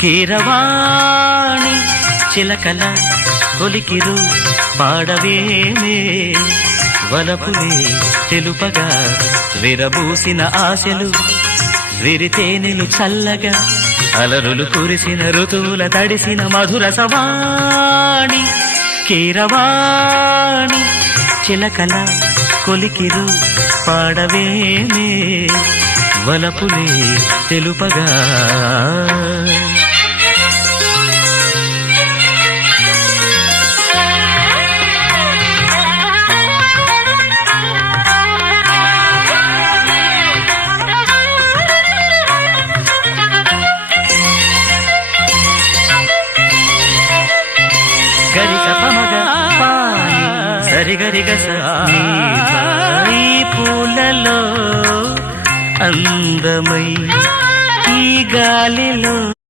కీరవాణి చిలకల కొలికిరు పాడవేమే వలపులే తెలుపగా విరబూసిన ఆశలు విరితేనెలు చల్లగా అలరులు కురిసిన ఋతువుల తడిసిన మధుర సవాణి కీరవాణి చిలకల కొలికిరు పాడవేమే వలపులే తెలుపగా గరిక పమగ పాని సరిగరిగ ఈ పూలలో అందమై ఈ గాలిలో